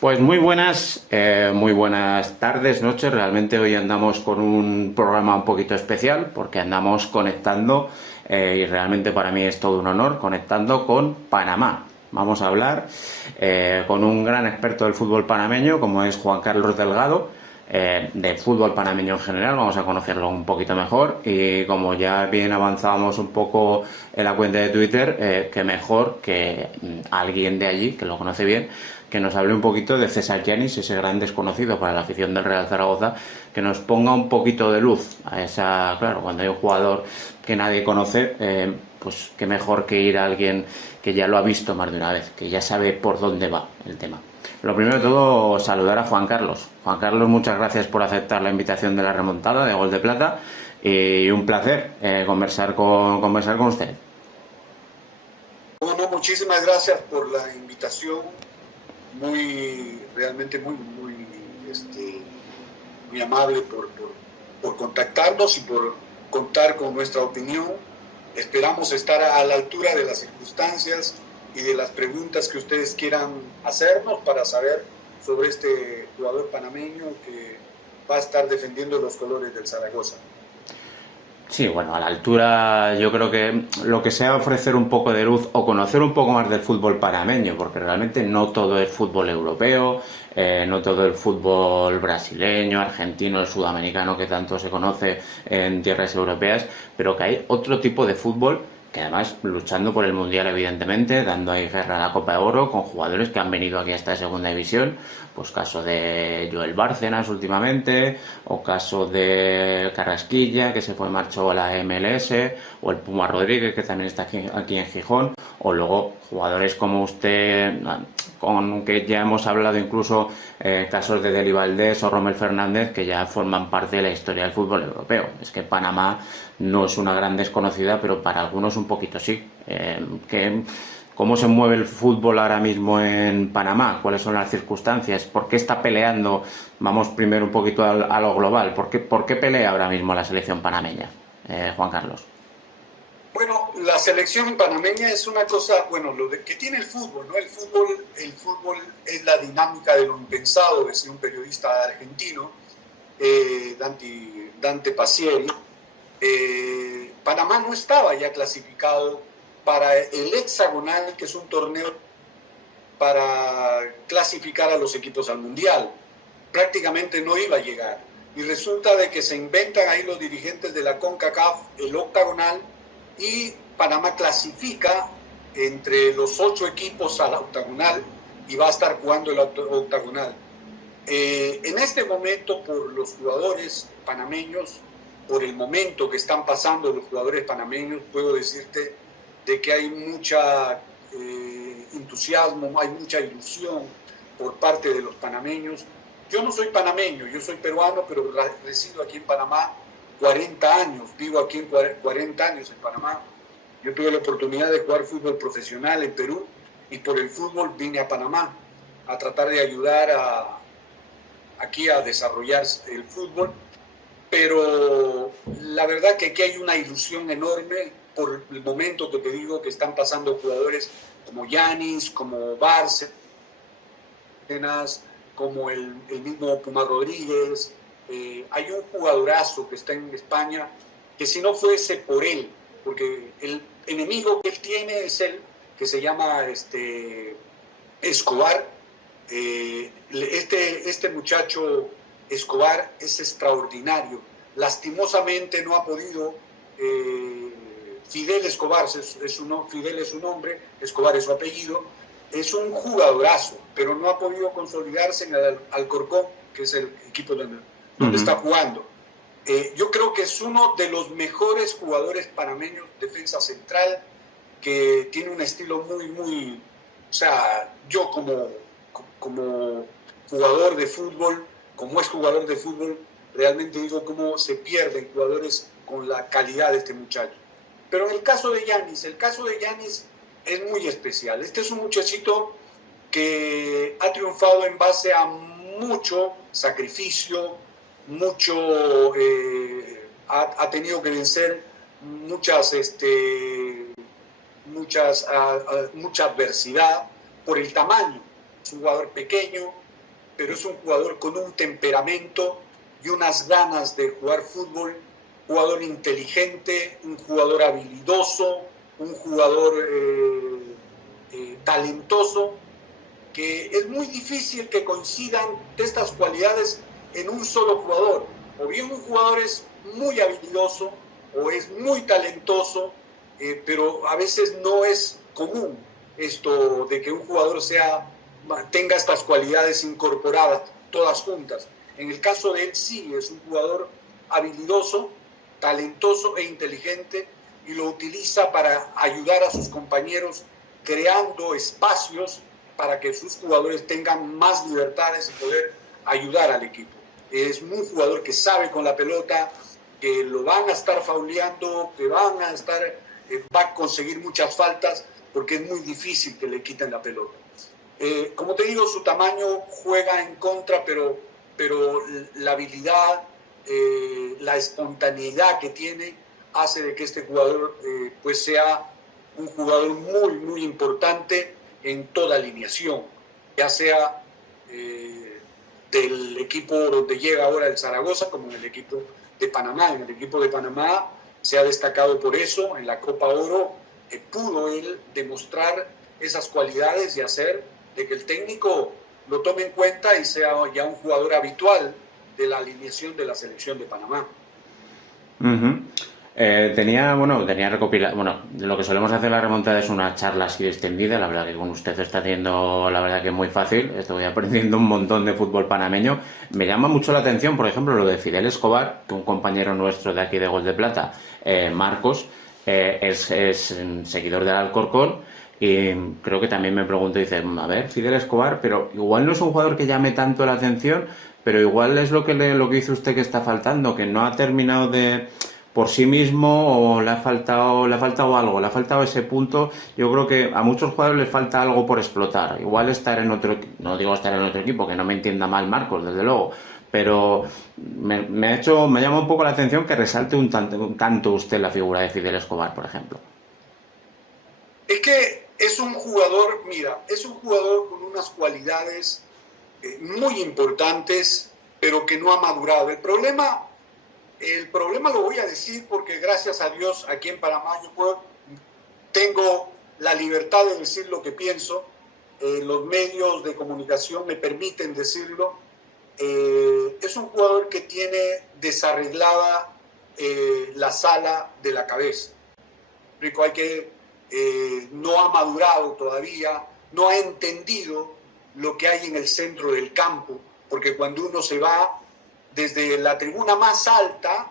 Pues muy buenas tardes, noches. Realmente hoy andamos con un programa un poquito especial porque andamos conectando y realmente para mí es todo un honor conectando con Panamá. Vamos a hablar con un gran experto del fútbol panameño como es Juan Carlos Delgado, de fútbol panameño en general. Vamos a conocerlo un poquito mejor y como ya bien avanzábamos un poco en la cuenta de Twitter, que mejor que alguien de allí que lo conoce bien, que nos hable un poquito de César Yanis, ese gran desconocido para la afición del Real Zaragoza, que nos ponga un poquito de luz a esa, claro, cuando hay un jugador que nadie conoce, pues qué mejor que ir a alguien que ya lo ha visto más de una vez, que ya sabe por dónde va el tema. Lo primero de todo, saludar a Juan Carlos. Juan Carlos, muchas gracias por aceptar la invitación de la remontada de Gol de Plata y un placer conversar con usted. Bueno, muchísimas gracias por la invitación, realmente muy amable por contactarnos y por contar con nuestra opinión. Esperamos estar a la altura de las circunstancias y de las preguntas que ustedes quieran hacernos para saber sobre este jugador panameño que va a estar defendiendo los colores del Zaragoza. Sí, bueno, a la altura yo creo que lo que sea ofrecer un poco de luz o conocer un poco más del fútbol panameño, porque realmente no todo es fútbol europeo, no todo es fútbol brasileño, argentino, el sudamericano que tanto se conoce en tierras europeas, pero que hay otro tipo de fútbol que además luchando por el Mundial evidentemente, dando ahí guerra a la Copa de Oro con jugadores que han venido aquí a esta segunda división, pues caso de Joel Bárcenas últimamente, o caso de Carrasquilla que se fue marchó a la MLS, o el Puma Rodríguez que también está aquí en Gijón, o luego jugadores como usted, con que ya hemos hablado incluso casos de Deli Valdés o Rommel Fernández que ya forman parte de la historia del fútbol europeo. Es que Panamá no es una gran desconocida, pero para algunos un poquito sí. ¿Cómo se mueve el fútbol ahora mismo en Panamá? ¿Cuáles son las circunstancias? ¿Por qué está peleando? Vamos primero un poquito a lo global. ¿Por qué pelea ahora mismo la selección panameña, Juan Carlos? Bueno, la selección panameña es una cosa, bueno, que tiene el fútbol, ¿no? El fútbol es la dinámica de lo impensado, decía un periodista argentino, Dante Pacieri. Panamá no estaba ya clasificado para el hexagonal, que es un torneo para clasificar a los equipos al Mundial. Prácticamente no iba a llegar. Y resulta de que se inventan ahí los dirigentes de la CONCACAF el octagonal, y Panamá clasifica entre los 8 equipos al octagonal y va a estar jugando el octagonal. En este momento, por los jugadores panameños, por el momento que están pasando los jugadores panameños, puedo decirte de que hay mucha entusiasmo, hay mucha ilusión por parte de los panameños. Yo no soy panameño, yo soy peruano, pero resido aquí en Panamá 40 años, vivo aquí en 40 años en Panamá. Yo tuve la oportunidad de jugar fútbol profesional en Perú y por el fútbol vine a Panamá a tratar de ayudar aquí a desarrollar el fútbol, pero la verdad que aquí hay una ilusión enorme por el momento que te digo que están pasando jugadores como Yanis, como Bárcenas, como el mismo Puma Rodríguez. Hay un jugadorazo que está en España que si no fuese por él, porque el enemigo que él tiene es él, que se llama Escobar. Este muchacho Escobar es extraordinario. Lastimosamente no ha podido. Fidel Escobar Fidel es su nombre, Escobar es su apellido. Es un jugadorazo, pero no ha podido consolidarse en el Alcorcón, que es el equipo donde está jugando. Yo creo que es uno de los mejores jugadores panameños, defensa central, que tiene un estilo muy, o sea, yo como jugador de fútbol, como es jugador de fútbol, realmente digo cómo se pierden jugadores con la calidad de este muchacho. Pero en el caso de Yanis es muy especial. Este es un muchachito que ha triunfado en base a mucho sacrificio, ha tenido que vencer mucha adversidad por el tamaño. Es un jugador pequeño, pero es un jugador con un temperamento y unas ganas de jugar fútbol, jugador inteligente, un jugador habilidoso, un jugador talentoso, que es muy difícil que coincidan estas cualidades en un solo jugador. O bien un jugador es muy habilidoso o es muy talentoso, pero a veces no es común esto de que un jugador tenga estas cualidades incorporadas, todas juntas. En el caso de él sí, es un jugador habilidoso, talentoso e inteligente, y lo utiliza para ayudar a sus compañeros creando espacios para que sus jugadores tengan más libertades y poder ayudar al equipo. Es un jugador que sabe con la pelota, que lo van a estar fauleando, que va a conseguir muchas faltas, porque es muy difícil que le quiten la pelota. Como te digo, su tamaño juega en contra, pero la habilidad, la espontaneidad que tiene, hace de que este jugador pues sea un jugador muy, muy importante en toda alineación, ya sea del equipo donde llega ahora el Zaragoza, como en el equipo de Panamá. En el equipo de Panamá se ha destacado por eso. En la Copa Oro pudo él demostrar esas cualidades y hacer de que el técnico lo tome en cuenta y sea ya un jugador habitual de la alineación de la selección de Panamá. Tenía recopilado, lo que solemos hacer en la remontada es una charla así extendida. La verdad que con usted está haciendo, la verdad que es muy fácil, estoy aprendiendo un montón de fútbol panameño. Me llama mucho la atención, por ejemplo, lo de Fidel Escobar, que un compañero nuestro de aquí de Gol de Plata, Marcos, es seguidor del Alcorcón, y creo que también me pregunto, dice, a ver, Fidel Escobar, pero igual no es un jugador que llame tanto la atención, pero igual es lo que dice usted que está faltando, que no ha terminado de por sí mismo, o le ha faltado algo, le ha faltado ese punto. Yo creo que a muchos jugadores les falta algo por explotar. Igual estar en otro, no digo estar en otro equipo, que no me entienda mal Marcos, desde luego, pero me llama un poco la atención que resalte un tanto usted la figura de Fidel Escobar, por ejemplo. Es que es un jugador, es un jugador con unas cualidades muy importantes, pero que no ha madurado. El problema lo voy a decir porque gracias a Dios aquí en Panamá tengo la libertad de decir lo que pienso. Los medios de comunicación me permiten decirlo. Es un jugador que tiene desarreglada la sala de la cabeza. No ha madurado todavía, no ha entendido lo que hay en el centro del campo, porque cuando uno se va desde la tribuna más alta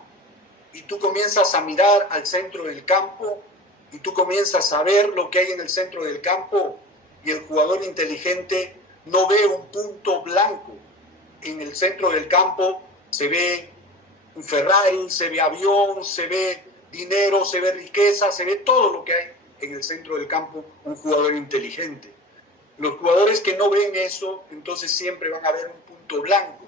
y tú comienzas a mirar al centro del campo y tú comienzas a ver lo que hay en el centro del campo, y el jugador inteligente no ve un punto blanco. En el centro del campo se ve un Ferrari, se ve avión, se ve dinero, se ve riqueza, se ve todo lo que hay en el centro del campo, un jugador inteligente. Los jugadores que no ven eso, entonces siempre van a ver un punto blanco.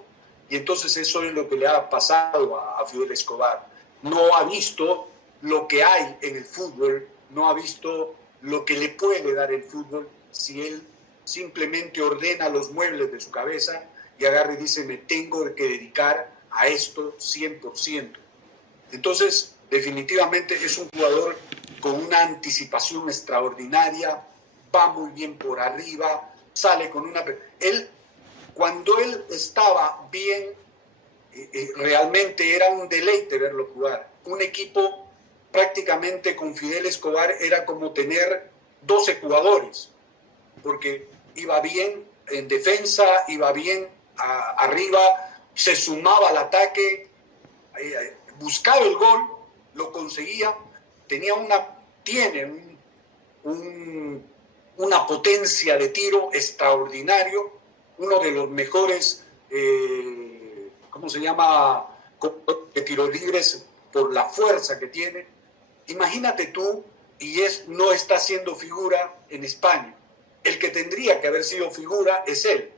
Y entonces eso es lo que le ha pasado a Fidel Escobar. No ha visto lo que hay en el fútbol, no ha visto lo que le puede dar el fútbol si él simplemente ordena los muebles de su cabeza y agarra y dice, me tengo que dedicar a esto 100%. Entonces, definitivamente es un jugador con una anticipación extraordinaria, va muy bien por arriba, sale con una... Cuando él estaba bien, realmente era un deleite verlo jugar. Un equipo prácticamente con Fidel Escobar era como tener 12 jugadores, porque iba bien en defensa, iba bien arriba, se sumaba al ataque, buscaba el gol, lo conseguía, tiene una potencia de tiro extraordinario, uno de los mejores, de tiros libres por la fuerza que tiene. Imagínate tú, no está siendo figura en España. El que tendría que haber sido figura es él.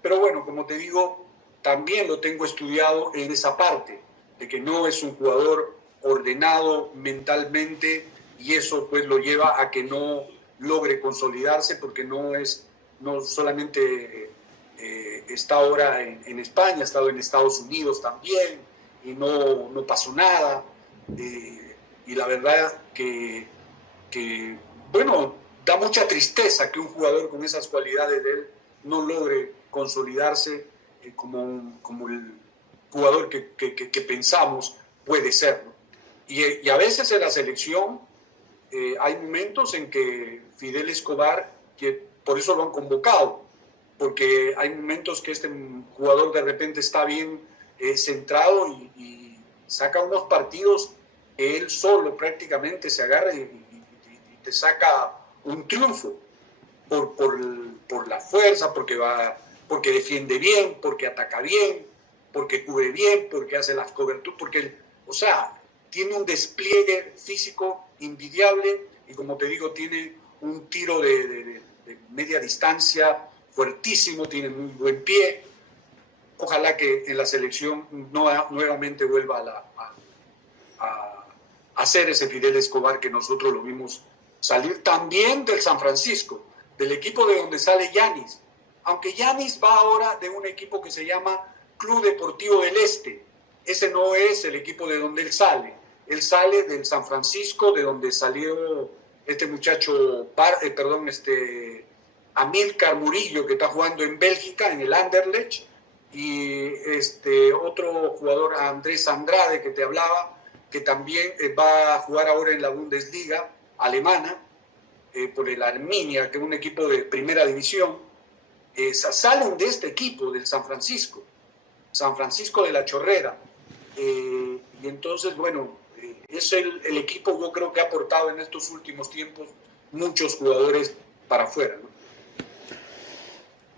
Pero bueno, como te digo, también lo tengo estudiado en esa parte, de que no es un jugador ordenado mentalmente, y eso pues lo lleva a que no logre consolidarse, porque no solamente está ahora en España, ha estado en Estados Unidos también, y no pasó nada. Y la verdad bueno, da mucha tristeza que un jugador con esas cualidades de él no logre consolidarse como el jugador que pensamos puede ser, ¿no? Y a veces en la selección hay momentos en que Fidel Escobar, que por eso lo han convocado, porque hay momentos que este jugador de repente está bien centrado y saca unos partidos que él solo prácticamente se agarra y te saca un triunfo por la fuerza, porque defiende bien, porque ataca bien, porque cubre bien, porque hace las coberturas, o sea, tiene un despliegue físico envidiable y, como te digo, tiene un tiro de media distancia fuertísimo, tiene muy buen pie. Ojalá que en la selección nuevamente vuelva a hacer ese Fidel Escobar que nosotros lo vimos salir también del San Francisco, del equipo de donde sale Giannis. Aunque Giannis va ahora de un equipo que se llama Club Deportivo del Este. Ese no es el equipo de donde él sale. Él sale del San Francisco, de donde salió este muchacho, Amílcar Murillo, que está jugando en Bélgica, en el Anderlecht, y otro jugador, Andrés Andrade, que te hablaba, que también va a jugar ahora en la Bundesliga alemana, por el Arminia, que es un equipo de primera división. Salen de este equipo, del San Francisco de la Chorrera. Y entonces, bueno, es el equipo, yo creo que ha aportado en estos últimos tiempos muchos jugadores para afuera, ¿no?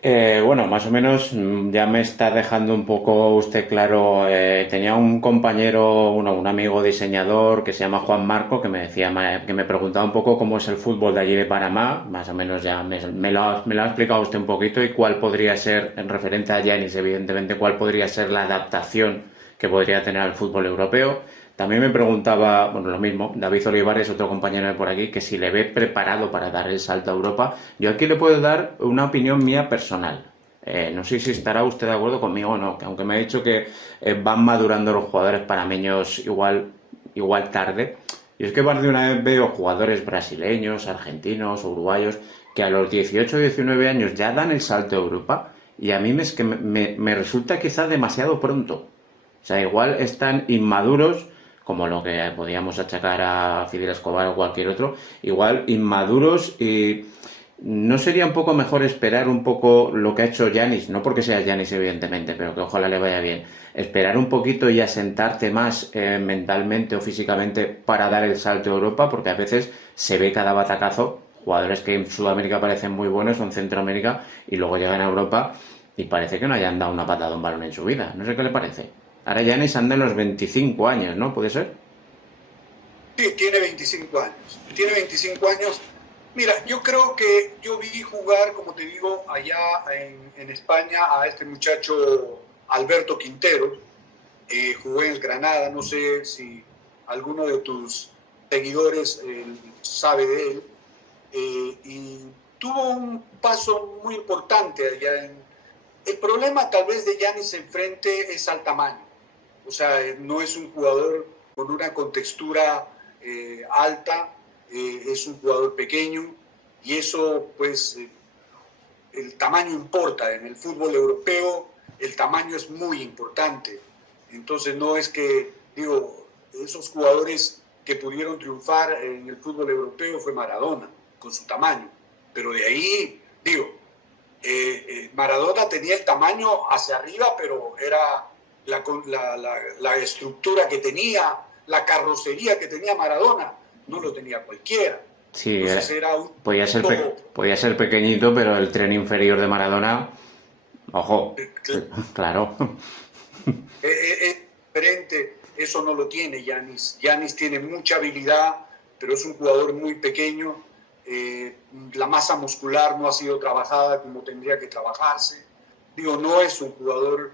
Bueno, más o menos ya me está dejando un poco usted claro. Tenía un compañero, un amigo diseñador que se llama Juan Marco, que me decía, que me preguntaba un poco cómo es el fútbol de allí de Panamá. Más o menos ya me lo ha explicado usted un poquito, y cuál podría ser, en referente a Giannis, evidentemente, cuál podría ser la adaptación que podría tener al fútbol europeo. También me preguntaba, bueno, lo mismo, David Olivares, otro compañero de por aquí, que si le ve preparado para dar el salto a Europa. Yo aquí le puedo dar una opinión mía personal. No sé si estará usted de acuerdo conmigo o no, que aunque me ha dicho que van madurando los jugadores panameños igual tarde. Y es que más de una vez veo jugadores brasileños, argentinos, uruguayos, que a los 18 o 19 años ya dan el salto a Europa, y a mí es que me resulta quizás demasiado pronto. O sea, igual están inmaduros, como lo que podíamos achacar a Fidel Escobar o cualquier otro, igual inmaduros. Y ¿no sería un poco mejor esperar un poco lo que ha hecho Giannis? No porque sea Giannis, evidentemente, pero que ojalá le vaya bien. Esperar un poquito y asentarte más mentalmente o físicamente para dar el salto a Europa, porque a veces se ve cada batacazo, jugadores que en Sudamérica parecen muy buenos o en Centroamérica, y luego llegan a Europa y parece que no hayan dado una patada a un balón en su vida. No sé qué le parece. Ahora Giannis anda en los 25 años, ¿no? ¿Puede ser? Sí, tiene 25 años. Tiene 25 años. Mira, yo creo que yo vi jugar, como te digo, allá en España a este muchacho Alberto Quintero. Jugó en el Granada, no sé si alguno de tus seguidores sabe de él. Y tuvo un paso muy importante allá El problema tal vez de Giannis enfrente es al tamaño. O sea, no es un jugador con una contextura alta, es un jugador pequeño, y eso, pues, el tamaño importa. En el fútbol europeo el tamaño es muy importante. Entonces no es que, digo, esos jugadores que pudieron triunfar en el fútbol europeo fue Maradona, con su tamaño. Pero de ahí, digo, Maradona tenía el tamaño hacia arriba, pero era la estructura que tenía, la carrocería que tenía Maradona, no lo tenía cualquiera. Sí, podía ser pequeñito, pero el tren inferior de Maradona, ojo, claro. Es diferente, eso no lo tiene Giannis. Giannis tiene mucha habilidad, pero es un jugador muy pequeño. La masa muscular no ha sido trabajada como tendría que trabajarse. Digo, no es un jugador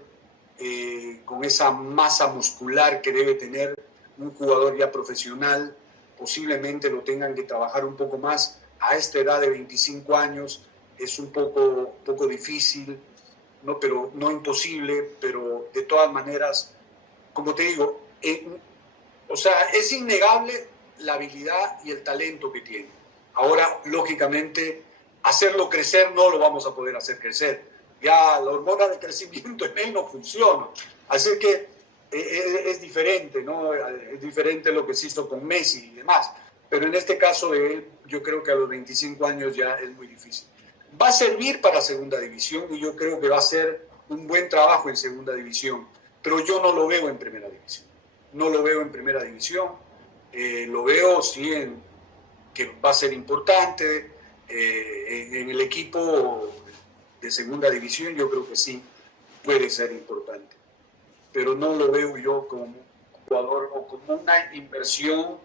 con esa masa muscular que debe tener un jugador ya profesional. Posiblemente lo tengan que trabajar un poco más. A esta edad de 25 años es un poco difícil. ¿no? Pero no imposible, pero de todas maneras, como te digo, o sea, es innegable la habilidad y el talento que tiene. Ahora, lógicamente, hacerlo crecer no lo vamos a poder hacer crecer. Ya la hormona de crecimiento en él no funciona. Así que es diferente, ¿no? Es diferente lo que se hizo con Messi y demás. Pero en este caso de él, yo creo que a los 25 años ya es muy difícil. Va a servir para segunda división y yo creo que va a ser un buen trabajo en segunda división, pero yo no lo veo en primera división. No lo veo en primera división. Lo veo, sí, que va a ser importante. En el equipo de segunda división yo creo que sí puede ser importante, pero no lo veo yo como un jugador o como una inversión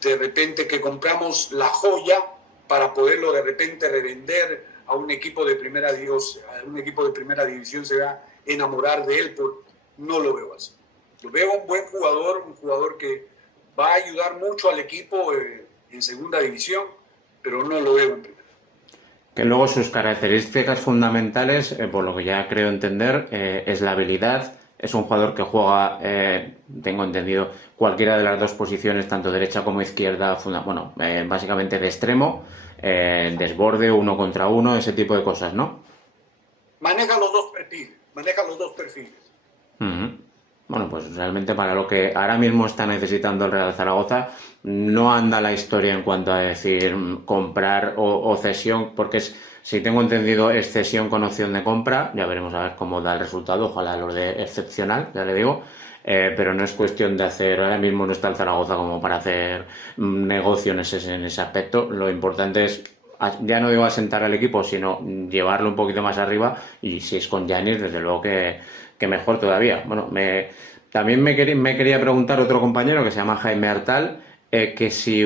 de repente que compramos la joya para poderlo de repente revender a un equipo de primera división se va a enamorar de él. No lo veo así. Lo veo un buen jugador, un jugador que va a ayudar mucho al equipo en segunda división, pero no lo veo en primera. Que luego sus características fundamentales, por lo que ya creo entender, es la habilidad. Es un jugador que juega, tengo entendido, cualquiera de las dos posiciones, tanto derecha como izquierda, básicamente de extremo, desborde, 1 contra 1, ese tipo de cosas, ¿no? Maneja los dos perfiles. Uh-huh. Bueno, pues realmente para lo que ahora mismo está necesitando el Real Zaragoza, no anda la historia en cuanto a decir comprar o cesión, porque si tengo entendido, es cesión con opción de compra. Ya veremos a ver cómo da el resultado, ojalá lo de excepcional, ya le digo. Pero no es cuestión de hacer, ahora mismo no está el Zaragoza como para hacer negocio en ese aspecto. Lo importante es, ya no digo asentar al equipo, sino llevarlo un poquito más arriba, y si es con Yanis, desde luego que mejor todavía. Bueno, también me quería preguntar otro compañero que se llama Jaime Artal, que si,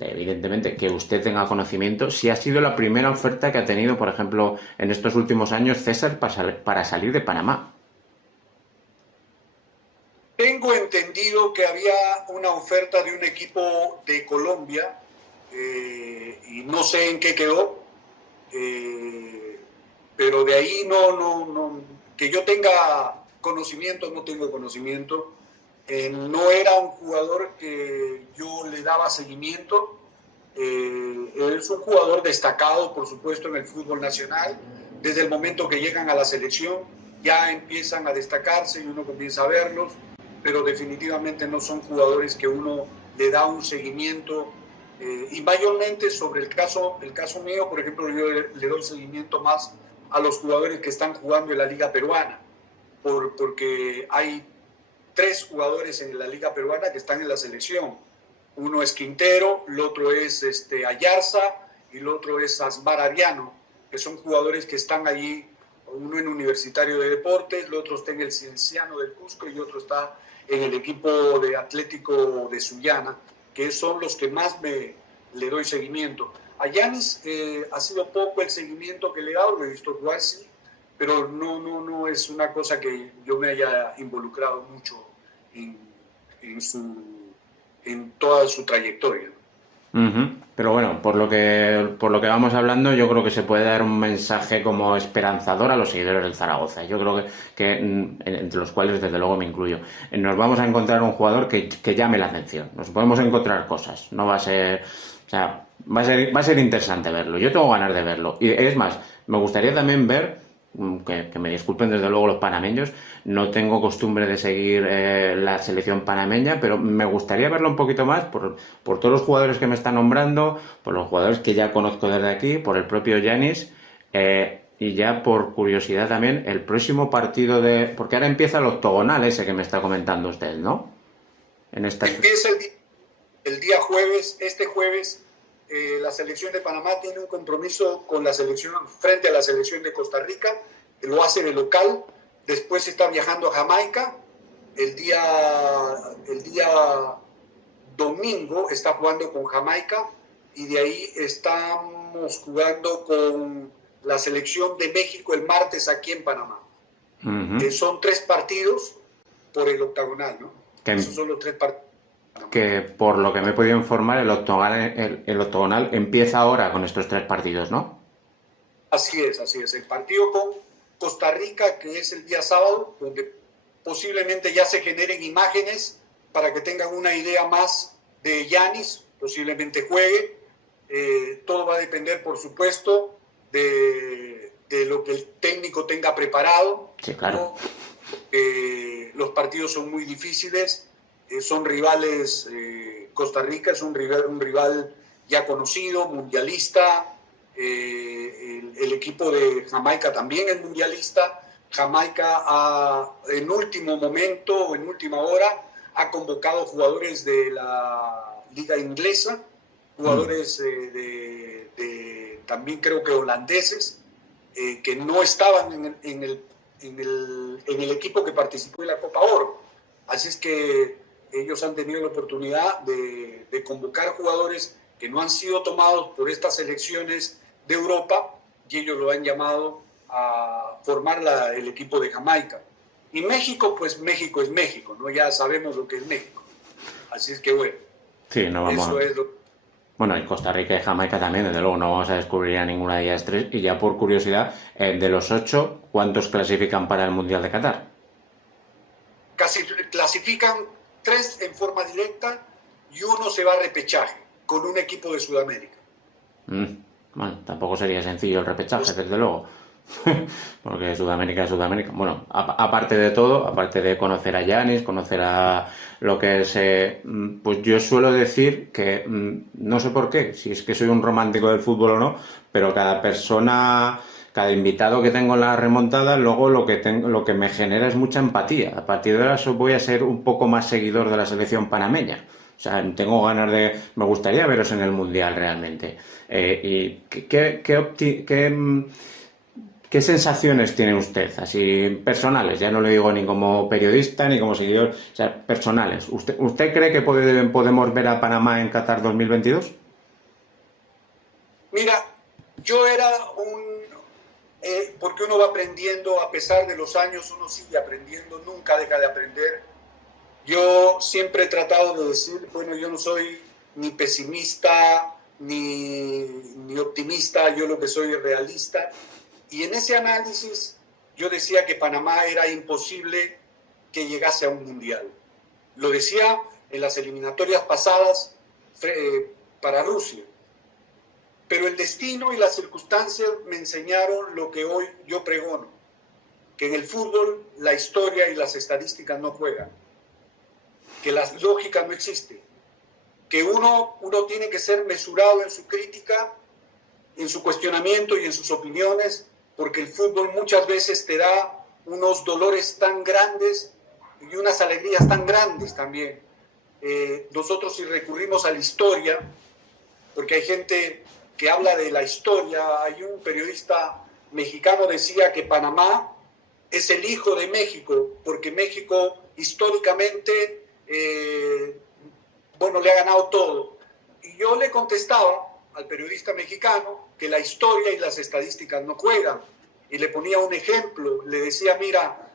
evidentemente, que usted tenga conocimiento, si ha sido la primera oferta que ha tenido, por ejemplo, en estos últimos años, César, para salir de Panamá. Tengo entendido que había una oferta de un equipo de Colombia y no sé en qué quedó, pero de ahí no, que yo tenga conocimiento, no tengo conocimiento. No era un jugador que yo le daba seguimiento. Es un jugador destacado, por supuesto, en el fútbol nacional. Desde el momento que llegan a la selección ya empiezan a destacarse y uno comienza a verlos, pero definitivamente no son jugadores que uno le da un seguimiento. Y mayormente sobre el caso mío, por ejemplo, yo le doy seguimiento más a los jugadores que están jugando en la Liga Peruana, porque hay 3 jugadores en la Liga Peruana que están en la selección. Uno es Quintero, el otro es Ayarza y el otro es Asmar Ariano, que son jugadores que están allí, uno en Universitario de Deportes, el otro está en el Cienciano del Cusco y otro está en el equipo de Atlético de Sullana, que son los que más le doy seguimiento. A Yanis ha sido poco el seguimiento que le he dado, lo he visto jugar, sí, pero no es una cosa que yo me haya involucrado mucho en toda su trayectoria. Uh-huh. Pero bueno, por lo que vamos hablando, yo creo que se puede dar un mensaje como esperanzador a los seguidores del Zaragoza. Yo creo que entre los cuales desde luego me incluyo. Nos vamos a encontrar un jugador que llame la atención. Nos podemos encontrar cosas. No va a ser, o sea, va a ser interesante verlo. Yo tengo ganas de verlo. Y es más, me gustaría también ver, que me disculpen desde luego los panameños, no tengo costumbre de seguir la selección panameña, pero me gustaría verlo un poquito más por todos los jugadores que me están nombrando, por los jugadores que ya conozco desde aquí, por el propio Yanis, y ya por curiosidad también el próximo partido porque ahora empieza el octogonal ese que me está comentando usted, ¿no? Empieza el día jueves, este jueves. La selección de Panamá tiene un compromiso con la selección frente a la selección de Costa Rica, lo hace de local, después está viajando a Jamaica, el día domingo está jugando con Jamaica y de ahí estamos jugando con la selección de México el martes aquí en Panamá. Uh-huh. Son 3 partidos por el octagonal, ¿no? Esos son los 3 partidos. Que por lo que me he podido informar, el octogonal empieza ahora con estos 3 partidos, ¿no? Así es. El partido con Costa Rica, que es el día sábado, donde posiblemente ya se generen imágenes para que tengan una idea más de Giannis, posiblemente juegue. Todo va a depender, por supuesto, de lo que el técnico tenga preparado. Sí, claro. Los partidos son muy difíciles, son rivales, Costa Rica es un rival ya conocido, mundialista, el equipo de Jamaica también es mundialista. Jamaica en último momento, en última hora, ha convocado jugadores de la liga inglesa, jugadores también creo que holandeses, que no estaban en el equipo que participó en la Copa Oro. Así es que ellos han tenido la oportunidad de convocar jugadores que no han sido tomados por estas selecciones de Europa, y ellos lo han llamado a formar el equipo de Jamaica. Y México, pues México es México, ¿no? Ya sabemos lo que es México. Así es que bueno, sí, no vamos eso es lo... Bueno, en Costa Rica y Jamaica también, desde luego, no vamos a descubrir a ninguna de ellas tres. Y ya por curiosidad, de los 8, ¿cuántos clasifican para el Mundial de Qatar? Casi clasifican 3 en forma directa y 1 se va a repechaje con un equipo de Sudamérica. Bueno, tampoco sería sencillo el repechaje, desde luego. Porque Sudamérica es Sudamérica. Bueno, aparte de todo, aparte de conocer a Giannis, conocer a lo que es... pues yo suelo decir que, no sé por qué, si es que soy un romántico del fútbol o no, pero cada persona, cada invitado que tengo en la remontada, luego lo que me genera es mucha empatía. A partir de ahora voy a ser un poco más seguidor de la selección panameña. O sea, tengo ganas de... Me gustaría veros en el Mundial realmente. ¿Y qué sensaciones tiene usted, así personales? Ya no le digo ni como periodista ni como seguidor, o sea, personales. ¿Usted cree que podemos ver a Panamá en Qatar 2022? Mira, yo era porque uno va aprendiendo, a pesar de los años, uno sigue aprendiendo, nunca deja de aprender. Yo siempre he tratado de decir, bueno, yo no soy ni pesimista ni optimista, yo lo que soy es realista. Y en ese análisis yo decía que Panamá era imposible que llegase a un mundial. Lo decía en las eliminatorias pasadas para Rusia. Pero el destino y las circunstancias me enseñaron lo que hoy yo pregono, que en el fútbol la historia y las estadísticas no juegan, que la lógica no existe, que uno tiene que ser mesurado en su crítica, en su cuestionamiento y en sus opiniones, porque el fútbol muchas veces te da unos dolores tan grandes y unas alegrías tan grandes también. Nosotros si recurrimos a la historia, porque hay gente que habla de la historia, hay un periodista mexicano decía que Panamá es el hijo de México, porque México históricamente, le ha ganado todo. Y yo le contestaba al periodista mexicano que la historia y las estadísticas no juegan. Y le ponía un ejemplo, le decía, mira,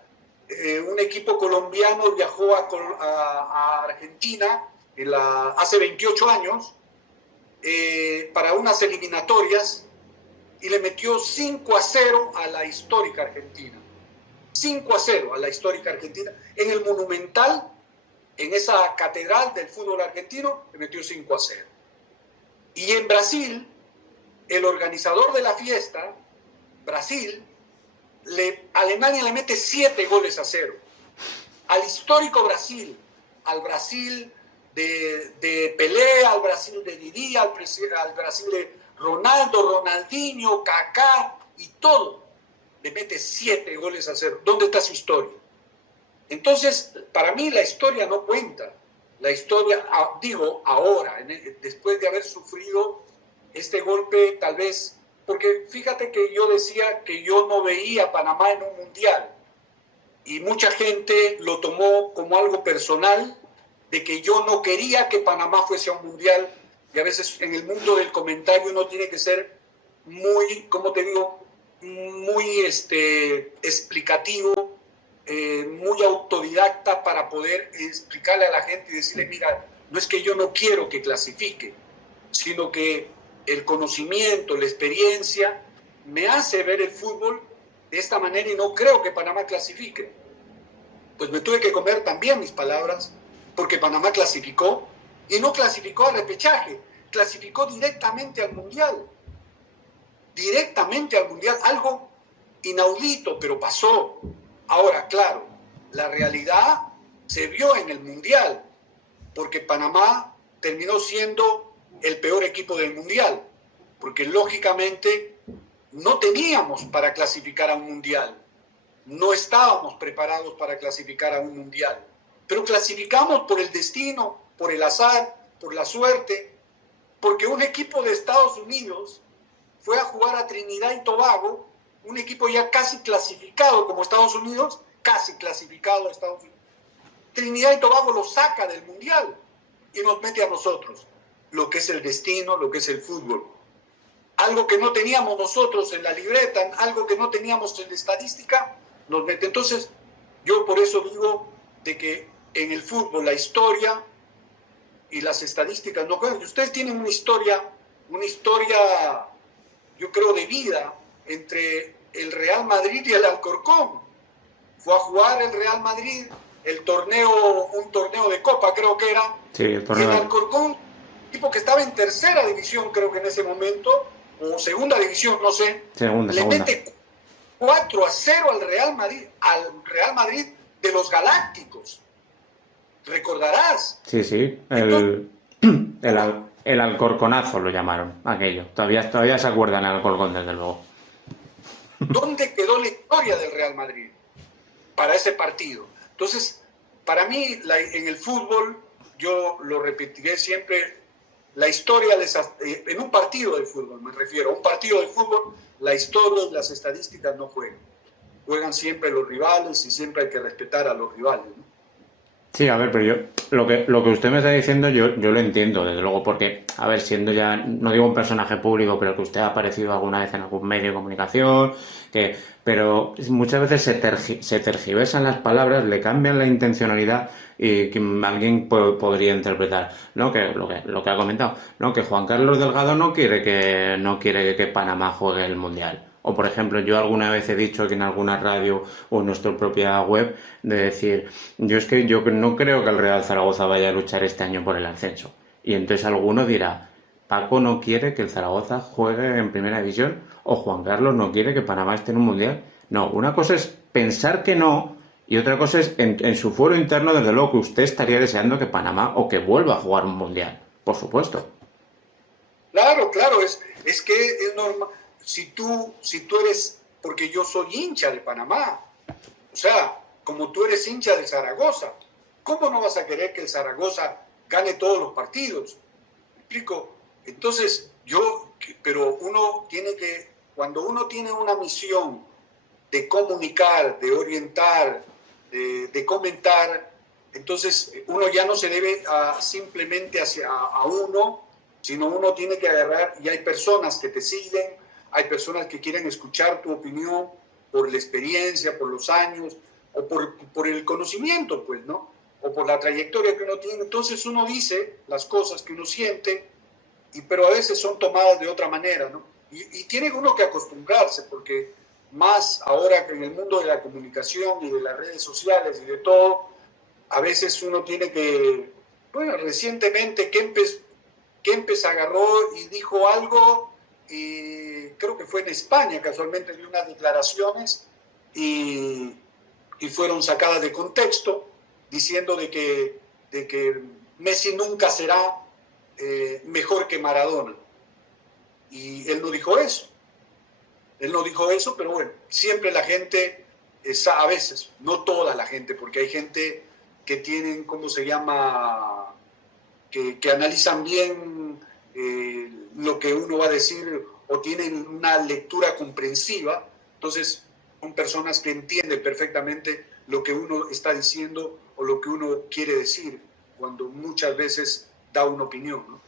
un equipo colombiano viajó a Argentina hace 28 años para unas eliminatorias y le metió 5-0 a la histórica Argentina. 5-0 a la histórica Argentina. En el Monumental, en esa catedral del fútbol argentino, le metió 5-0. Y en Brasil, el organizador de la fiesta, Brasil, Alemania le mete 7-0 al histórico Brasil, al Brasil de Pelé, al Brasil de Didi, al Brasil de Ronaldo, Ronaldinho, Kaká y todo, le mete 7-0. ¿Dónde está su historia? Entonces, para mí la historia no cuenta. La historia, digo, ahora, después de haber sufrido este golpe, tal vez, porque fíjate que yo decía que yo no veía a Panamá en un mundial y mucha gente lo tomó como algo personal, de que yo no quería que Panamá fuese a un mundial, y a veces en el mundo del comentario uno tiene que ser muy, ¿cómo te digo?, muy explicativo, muy autodidacta para poder explicarle a la gente y decirle, mira, no es que yo no quiero que clasifique, sino que el conocimiento, la experiencia me hace ver el fútbol de esta manera y no creo que Panamá clasifique. Pues me tuve que comer también mis palabras, porque Panamá clasificó y no clasificó al repechaje, clasificó directamente al Mundial. Directamente al Mundial, algo inaudito, pero pasó. Ahora, claro, la realidad se vio en el Mundial, porque Panamá terminó siendo el peor equipo del Mundial, porque lógicamente no teníamos para clasificar a un Mundial, no estábamos preparados para clasificar a un Mundial, pero clasificamos por el destino, por el azar, por la suerte, porque un equipo de Estados Unidos fue a jugar a Trinidad y Tobago, un equipo ya casi clasificado como Estados Unidos, casi clasificado a Estados Unidos. Trinidad y Tobago lo saca del Mundial y nos mete a nosotros, lo que es el destino, lo que es el fútbol. Algo que no teníamos nosotros en la libreta, algo que no teníamos en la estadística, nos mete. Entonces, yo por eso digo de que en el fútbol la historia y las estadísticas no juegan. Ustedes tienen una historia, yo creo, de vida entre el Real Madrid y el Alcorcón. Fue a jugar el Real Madrid un torneo de Copa, creo que era. Sí, el torneo. Y el Alcorcón, tipo que estaba en tercera división, creo que en ese momento, o segunda división, no sé. Segunda. Mete 4-0 al Real Madrid de los Galácticos. ¿Recordarás? Sí. El Alcorconazo lo llamaron, aquello. Todavía se acuerdan el Alcorcón, desde luego. ¿Dónde quedó la historia del Real Madrid para ese partido? Entonces, para mí, en el fútbol, yo lo repetiré siempre, la historia, en un partido de fútbol, me refiero, a un partido de fútbol, la historia y las estadísticas no juegan. Juegan siempre los rivales y siempre hay que respetar a los rivales, ¿no? Sí, a ver, pero yo, lo que usted me está diciendo, yo lo entiendo, desde luego, porque, a ver, siendo ya, no digo un personaje público, pero que usted ha aparecido alguna vez en algún medio de comunicación, pero muchas veces se tergiversan las palabras, le cambian la intencionalidad y que alguien podría interpretar, ¿no? Que lo que ha comentado, ¿no? Que Juan Carlos Delgado no quiere que Panamá juegue el Mundial. O, por ejemplo, yo alguna vez he dicho que en alguna radio o en nuestra propia web de decir, yo no creo que el Real Zaragoza vaya a luchar este año por el ascenso. Y entonces alguno dirá, Paco no quiere que el Zaragoza juegue en primera división o Juan Carlos no quiere que Panamá esté en un Mundial. No, una cosa es pensar que no y otra cosa es en su fuero interno, desde luego, que usted estaría deseando que Panamá o que vuelva a jugar un Mundial, por supuesto. Claro, es que es normal. Si tú eres, porque yo soy hincha de Panamá, o sea, como tú eres hincha de Zaragoza, ¿cómo no vas a querer que el Zaragoza gane todos los partidos? ¿Me explico? Entonces, pero uno tiene que, cuando uno tiene una misión de comunicar, de orientar, de comentar, entonces uno ya no se debe simplemente a uno, sino uno tiene que agarrar, y hay personas que te siguen, hay personas que quieren escuchar tu opinión por la experiencia, por los años, o por el conocimiento, pues, ¿no? O por la trayectoria que uno tiene. Entonces uno dice las cosas que uno siente, pero a veces son tomadas de otra manera, ¿no? Y tiene uno que acostumbrarse, porque más ahora que en el mundo de la comunicación y de las redes sociales y de todo, a veces uno tiene que, bueno, recientemente Kempes agarró y dijo algo, y creo que fue en España, casualmente dio unas declaraciones y fueron sacadas de contexto, diciendo de que Messi nunca será mejor que Maradona. Y él no dijo eso. Pero bueno, siempre la gente, a veces, no toda la gente, porque hay gente que tienen, ¿cómo se llama?, que analizan bien lo que uno va a decir o tienen una lectura comprensiva. Entonces son personas que entienden perfectamente lo que uno está diciendo o lo que uno quiere decir cuando muchas veces da una opinión, ¿no?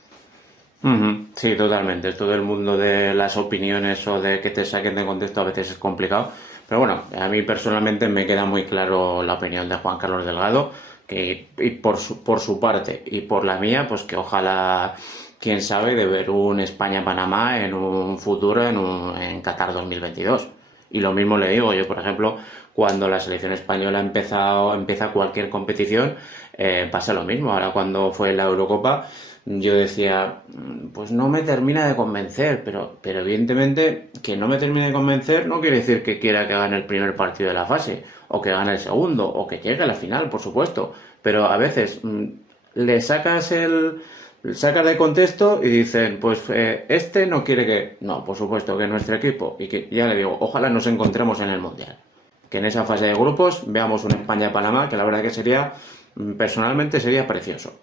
Sí, totalmente. Todo el mundo de las opiniones o de que te saquen de contexto a veces es complicado. Pero bueno, a mí personalmente me queda muy claro la opinión de Juan Carlos Delgado, que y por su parte y por la mía, pues que ojalá, quién sabe, de ver un España-Panamá en un futuro en Qatar 2022. Y lo mismo le digo, yo por ejemplo, cuando la selección española empieza cualquier competición, pasa lo mismo. Ahora cuando fue la Eurocopa, yo decía, pues no me termina de convencer, pero evidentemente que no me termine de convencer no quiere decir que quiera que gane el primer partido de la fase, o que gane el segundo, o que llegue a la final, por supuesto. Pero a veces le sacas de contexto y dicen, pues este no quiere que... No, por supuesto que nuestro equipo, y que ya le digo, ojalá nos encontremos en el Mundial. Que en esa fase de grupos veamos un España-Panamá, que la verdad que sería, personalmente sería precioso.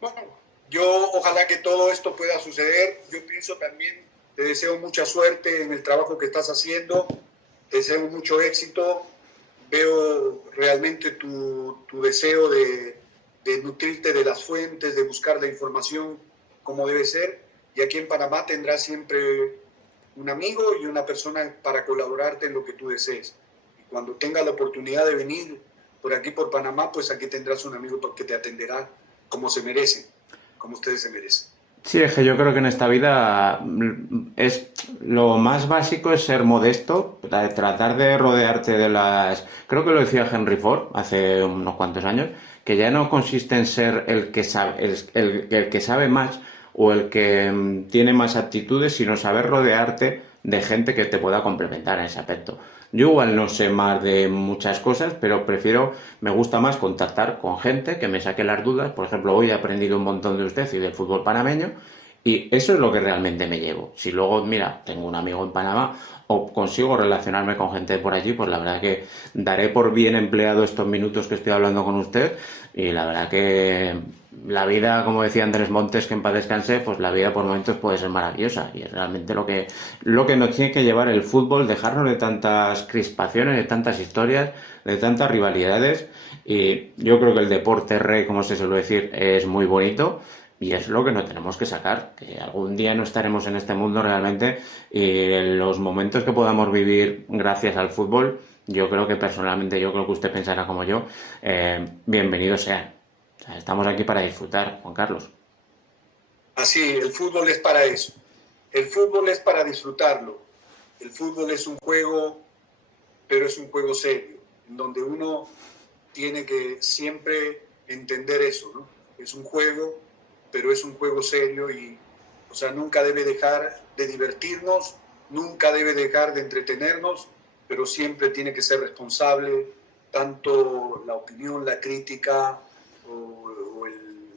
Bueno, yo ojalá que todo esto pueda suceder. Yo pienso también, te deseo mucha suerte en el trabajo que estás haciendo, te deseo mucho éxito. Veo realmente tu deseo de nutrirte de las fuentes, de buscar la información como debe ser. Y aquí en Panamá tendrás siempre un amigo y una persona para colaborarte en lo que tú desees. Y cuando tengas la oportunidad de venir por aquí, por Panamá, pues aquí tendrás un amigo que te atenderá como se merecen, como ustedes se merecen. Sí, es que yo creo que en esta vida es lo más básico es ser modesto, tratar de rodearte de las... Creo que lo decía Henry Ford hace unos cuantos años, que ya no consiste en ser el que sabe, el que sabe más o el que tiene más aptitudes, sino saber rodearte de gente que te pueda complementar en ese aspecto. Yo igual no sé más de muchas cosas, pero me gusta más contactar con gente que me saque las dudas. Por ejemplo, hoy he aprendido un montón de usted y del fútbol panameño, y eso es lo que realmente me llevo. Si luego, mira, tengo un amigo en Panamá o consigo relacionarme con gente por allí, pues la verdad que daré por bien empleado estos minutos que estoy hablando con usted, y la verdad que la vida, como decía Andrés Montes, que en paz descanse, pues la vida por momentos puede ser maravillosa, y es realmente lo que nos tiene que llevar el fútbol, dejarnos de tantas crispaciones, de tantas historias, de tantas rivalidades. Y yo creo que el deporte rey, como se suele decir, es muy bonito, y es lo que no tenemos que sacar, que algún día no estaremos en este mundo realmente, y en los momentos que podamos vivir gracias al fútbol, yo creo que personalmente, yo creo que usted pensará como yo, bienvenidos sean. O sea, estamos aquí para disfrutar, Juan Carlos. Así, el fútbol es para eso. El fútbol es para disfrutarlo. El fútbol es un juego, pero es un juego serio, en donde uno tiene que siempre entender eso, ¿no? Es un juego, pero es un juego serio y, o sea, nunca debe dejar de divertirnos, nunca debe dejar de entretenernos, pero siempre tiene que ser responsable, tanto la opinión, la crítica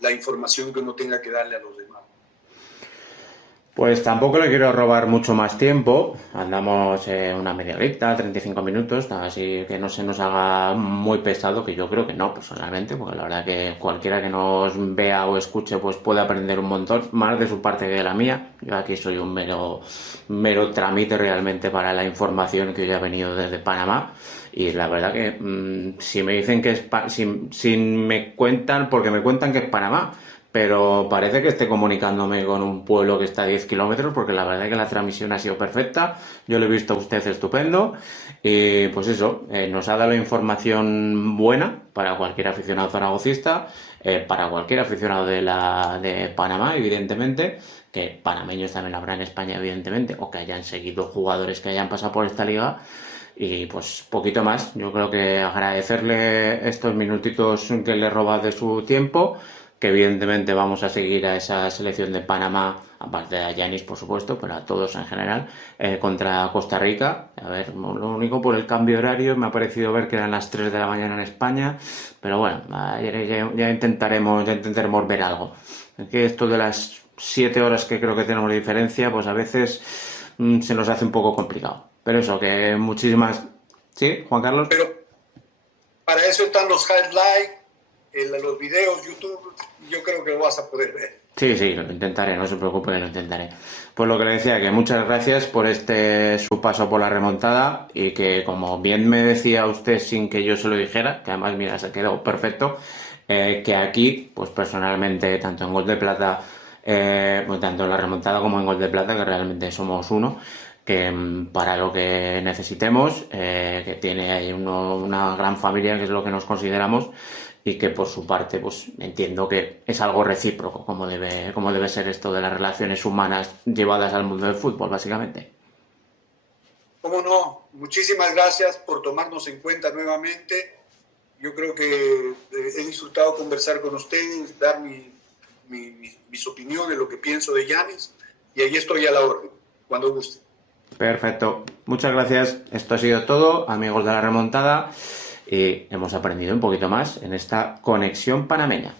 la información que uno tenga que darle a los demás. Pues tampoco le quiero robar mucho más tiempo, andamos una media horita, 35 minutos, así que no se nos haga muy pesado, que yo creo que no, personalmente, porque la verdad que cualquiera que nos vea o escuche pues puede aprender un montón, más de su parte que de la mía. Yo aquí soy un mero trámite realmente para la información que yo he venido desde Panamá. Y la verdad que si me dicen que es si me cuentan, porque me cuentan que es Panamá, pero parece que esté comunicándome con un pueblo que está a 10 kilómetros, porque la verdad es que la transmisión ha sido perfecta, yo lo he visto a usted estupendo, y pues eso, nos ha dado información buena para cualquier aficionado zaragocista, para cualquier aficionado de Panamá, evidentemente, que panameños también habrá en España, evidentemente, o que hayan seguido jugadores que hayan pasado por esta liga. Y pues poquito más, yo creo que agradecerle estos minutitos que le he robado de su tiempo, que evidentemente vamos a seguir a esa selección de Panamá, aparte de a Yanis por supuesto, pero a todos en general, contra Costa Rica. A ver, lo único por el cambio horario, me ha parecido ver que eran las 3 de la mañana en España, pero bueno, ya intentaremos ver algo. Es que esto de las 7 horas que creo que tenemos de diferencia, pues a veces se nos hace un poco complicado. Pero eso, que muchísimas... ¿Sí, Juan Carlos? Pero para eso están los highlights, los videos, YouTube, yo creo que lo vas a poder ver. Sí, lo intentaré, no se preocupe que lo intentaré. Pues lo que le decía, que muchas gracias por su paso por la remontada, y que, como bien me decía usted sin que yo se lo dijera, que además, mira, se quedó perfecto, que aquí, pues personalmente, tanto en Gol de Plata, tanto en la remontada como en Gol de Plata, que realmente somos uno, que para lo que necesitemos, que tiene ahí una gran familia, que es lo que nos consideramos, y que por su parte pues entiendo que es algo recíproco, como debe ser esto de las relaciones humanas llevadas al mundo del fútbol, básicamente. Cómo no, muchísimas gracias por tomarnos en cuenta nuevamente. Yo creo que he disfrutado conversar con ustedes, dar mis opiniones, lo que pienso de Giannis, y ahí estoy a la orden, cuando guste. Perfecto, muchas gracias. Esto ha sido todo, amigos de la remontada, y hemos aprendido un poquito más en esta conexión panameña.